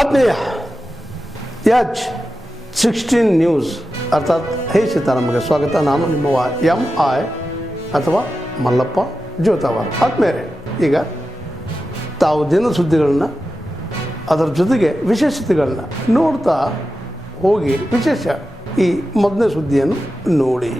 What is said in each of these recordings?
ಆತ್ಮೀಯ H16 news ಅರ್ಥಾತ್ ಹೇ ಸೀತಾರಾಮಗೆ ಸ್ವಾಗತ. ನಾನು ನಿಮ್ಮವ MI ಅಥವಾ ಮಲ್ಲಪ್ಪ ಜೋತಾವರ್. ಆದ್ಮೇಲೆ ಈಗ ತಾವು ದಿನ ಸುದ್ದಿಗಳನ್ನ ಅದರ ಜೊತೆಗೆ ವಿಶೇಷತೆಗಳನ್ನ ನೋಡ್ತಾ ಹೋಗಿ ವಿಶೇಷ ಈ ಮೊದಲನೇ ಸುದ್ದಿಯನ್ನು ನೋಡಿ.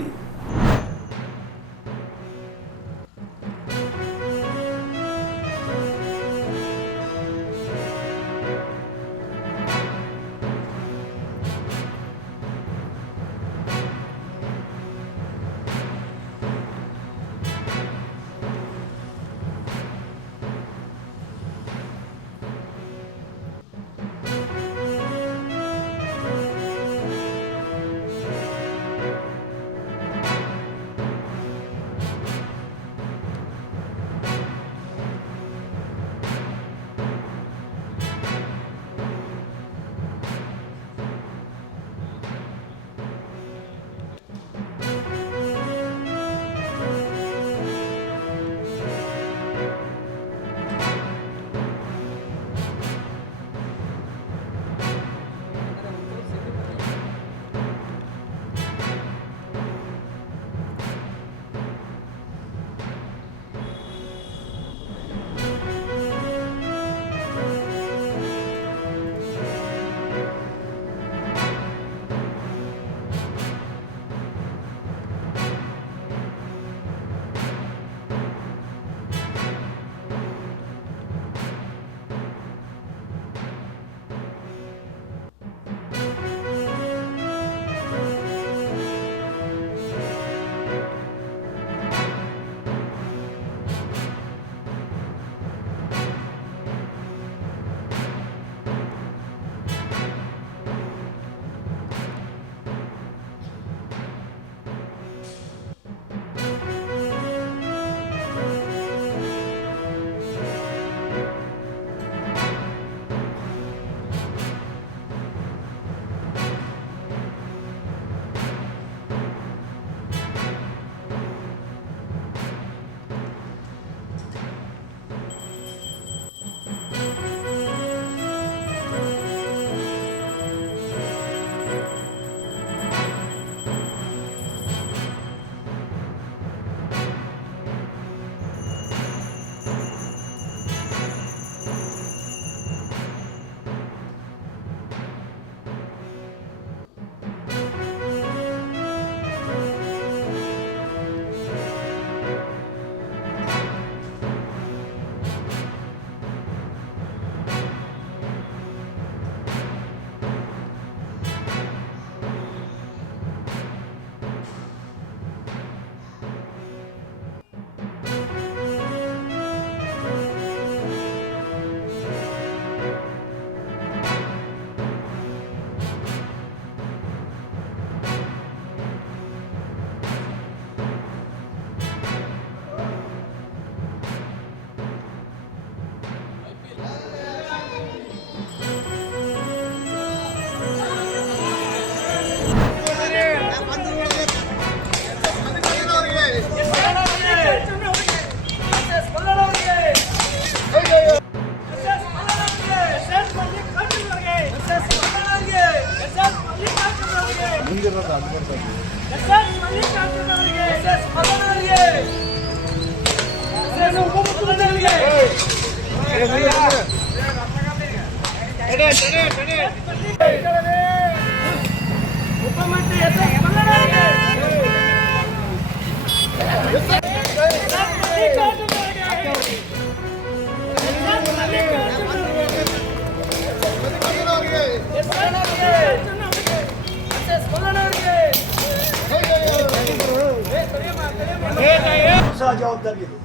ಜವಾಬ್ದಾರಿ ಇದು.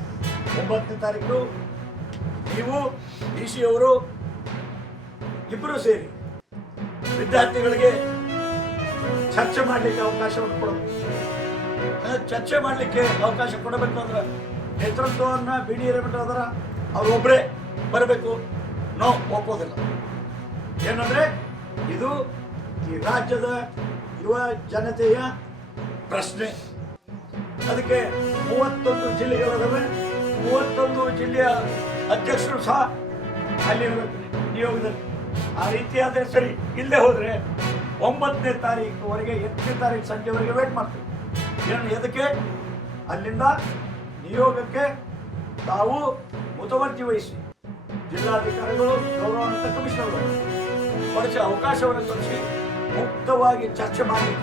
9ನೇ ತಾರೀಕು ನೀವು DC ಅವರು ಇಬ್ಬರು ಸೇರಿ ವಿದ್ಯಾರ್ಥಿಗಳಿಗೆ ಚರ್ಚೆ ಮಾಡಲಿಕ್ಕೆ ಅವಕಾಶವನ್ನು ಕೊಡಬೇಕು. ಚರ್ಚೆ ಮಾಡಲಿಕ್ಕೆ ಅವಕಾಶ ಕೊಡಬೇಕು ಅಂದ್ರೆ ನೇತೃತ್ವವನ್ನು BD ಹಿರೇಮಠ ಅವ್ರು ಒಬ್ಬರೇ ಬರಬೇಕು. ಒಪ್ಪೋದಿಲ್ಲ. ಏನಂದ್ರೆ ಇದು ಈ ರಾಜ್ಯದ ಯುವ ಜನತೆಯ ಪ್ರಶ್ನೆ. ಅದಕ್ಕೆ 31 ಜಿಲ್ಲೆಗಳಿದಾವೆ. 31 ಜಿಲ್ಲೆಯ ಅಧ್ಯಕ್ಷರು ಸಹ ಅಲ್ಲಿ ನಿಯೋಗದಲ್ಲಿ ಆ ರೀತಿ ಆದರೆ ಸರಿ, ಇಲ್ಲದೆ ಹೋದರೆ 9ನೇ ತಾರೀಕುವರೆಗೆ 8ನೇ ತಾರೀಕು ಸಂಜೆವರೆಗೆ ವೇಟ್ ಮಾಡ್ತೀವಿ. ಏನು ಎದಕ್ಕೆ? ಅಲ್ಲಿಂದ ನಿಯೋಗಕ್ಕೆ ತಾವು ಮುತುವರ್ಜಿ ವಹಿಸಿ ಜಿಲ್ಲಾಧಿಕಾರಿಗಳು, ಗೌರವಾನ್ವಿತ ಕಮಿಷನರ್ಗಳು ಪಡಿಸಿ ಅವಕಾಶವನ್ನು ತೋರಿಸಿ ಮುಕ್ತವಾಗಿ ಚರ್ಚೆ ಮಾಡಿ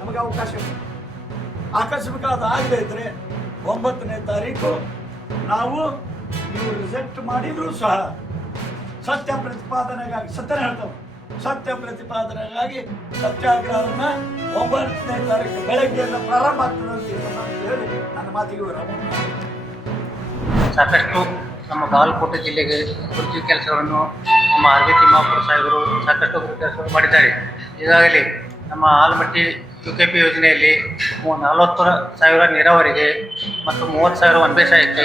ನಮಗೆ ಅವಕಾಶ ಇದೆ. ಆಕಸ್ಮಿಕ ಅದಾಗದೇ ಇದ್ದರೆ 9ನೇ ತಾರೀಕು ನಾವು ನೀವು ರಿಜೆಕ್ಟ್ ಮಾಡಿದರೂ ಸಹ ಸತ್ಯ ಪ್ರತಿಪಾದನೆಗಾಗಿ, ಸತ್ಯನ ಹೇಳ್ತಾವೆ, ಸತ್ಯ ಪ್ರತಿಪಾದನೆಗಾಗಿ ಸತ್ಯಾಗ್ರಹವನ್ನು 9ನೇ ತಾರೀಕು ಬೆಳಗ್ಗೆಯಿಂದ ಪ್ರಾರಂಭ ಆಗ್ತದೆ ಅಂತ ಹೇಳಿ ನನ್ನ ಮಾತಿಗೆ ವಿರಾಮ. ಸಾಕಷ್ಟು ನಮ್ಮ ಬಾಗಲಕೋಟೆ ಜಿಲ್ಲೆಗೆ ಅಭಿವೃದ್ಧಿ ಕೆಲಸಗಳನ್ನು ನಮ್ಮ ಆರ್ ವಿ ತಿಮ್ಮಾಪುರ ಸಾಹೇಬರು ಸಾಕಷ್ಟು ಅಭಿವೃದ್ಧಿ ಕೆಲಸವನ್ನು ಮಾಡಿದ್ದಾರೆ. ಈಗಾಗಲೇ ನಮ್ಮ ಆಲಮಟ್ಟಿ UKP ಯೋಜನೆಯಲ್ಲಿ 40,000 ನೀರಾವರಿಗೆ ಮತ್ತು 30,000 ಒಣಬೇಸಾಯಕ್ಕೆ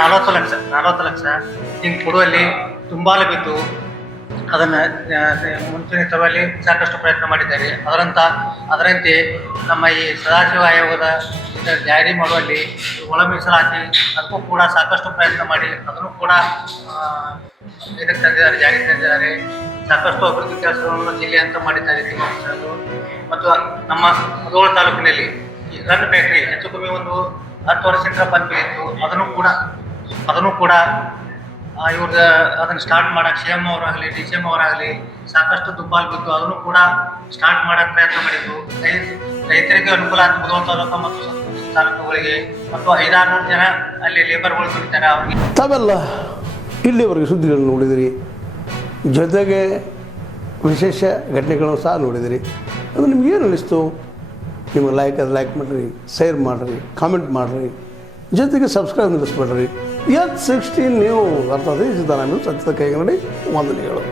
40 ಲಕ್ಷ ಹಿಂಗೆ ಕೊಡುವಲ್ಲಿ ತುಂಬಾಲು ಬಿದ್ದು ಅದನ್ನು ಮುಂಚೂಣಿ ತರುವಲ್ಲಿ ಸಾಕಷ್ಟು ಪ್ರಯತ್ನ ಮಾಡಿದ್ದಾರೆ. ಅದರಂತೆ ನಮ್ಮ ಈ ಸದಾಶಿವ ಆಯೋಗದ ಜಾರಿ ಮಾಡುವಲ್ಲಿ ಒಳ ಮೀಸಲಾತಿ ಅದಕ್ಕೂ ಕೂಡ ಸಾಕಷ್ಟು ಪ್ರಯತ್ನ ಮಾಡಿ ಅದನ್ನು ಕೂಡ ಇದಕ್ಕೆ ತಂದಿದ್ದಾರೆ, ಜಾರಿಗೆ ತಂದಿದ್ದಾರೆ. ಸಾಕಷ್ಟು ಅಭಿವೃದ್ಧಿ ಕೆಲಸಗಳನ್ನು ಜಿಲ್ಲೆ ಅಂತ ಮಾಡಿದ್ದಾರೆ ತಿಮ್ಮಾಪುರ. ಮತ್ತು ನಮ್ಮ ಮುಧೋಳ ತಾಲೂಕಿನಲ್ಲಿ ಈ ರನ್ ಫ್ಯಾಕ್ಟ್ರಿ ಹೆಚ್ಚು ಕಮ್ಮಿ ಒಂದು 10 ವರ್ಷದಿಂದ ಬಂದ್ಬಿಟ್ಟಿತ್ತು. ಅದನ್ನು ಕೂಡ ಇವ್ರ ಅದನ್ನು ಸ್ಟಾರ್ಟ್ ಮಾಡೋಕ್ಕೆ CM ಅವರಾಗಲಿ DCM ಅವರಾಗಲಿ ಸಾಕಷ್ಟು ದುಬ್ಬಾಲು ಬಿದ್ದು ಅದನ್ನು ಕೂಡ ಸ್ಟಾರ್ಟ್ ಮಾಡೋಕ್ಕೆ ಪ್ರಯತ್ನ ಮಾಡಿದ್ದು. ರೈತರಿಗೆ ಅನುಕೂಲ ಆದ ಮುಧೋಳ ತಾಲೂಕು ಮತ್ತು ತಾಲೂಕುಗಳಿಗೆ ಮತ್ತು 500-600 ಜನ ಅಲ್ಲಿ ಲೇಬರ್ಗಳು ದುಡಿತಾರೆ. ಅವರಿಗೆ ತಾವೆಲ್ಲ ಇಲ್ಲಿವರೆಗೆ ಸುದ್ದಿಗಳನ್ನು ನೋಡಿದಿರಿ, ಜೊತೆಗೆ ವಿಶೇಷ ಘಟನೆಗಳನ್ನು ಸಹ ನೋಡಿದಿರಿ. ಅದು ನಿಮ್ಗೇನು ಅನ್ನಿಸ್ತು? ನಿಮಗೆ ಲೈಕ್ ಮಾಡಿರಿ, ಶೇರ್ ಮಾಡಿರಿ, ಕಾಮೆಂಟ್ ಮಾಡಿರಿ, ಜೊತೆಗೆ ಸಬ್ಸ್ಕ್ರೈಬ್ ನಿಲ್ಲಿಸ್ಬೇಡ್ರಿ. H16 ನ್ಯೂಸ್ ಅರ್ಥಾತ್ ಈ ಸಿದ್ದರಾಮಯ್ಯ ಸತ್ಯದ ಕೈಗನ್ನಡಿ ವಂದನೆಗಳು.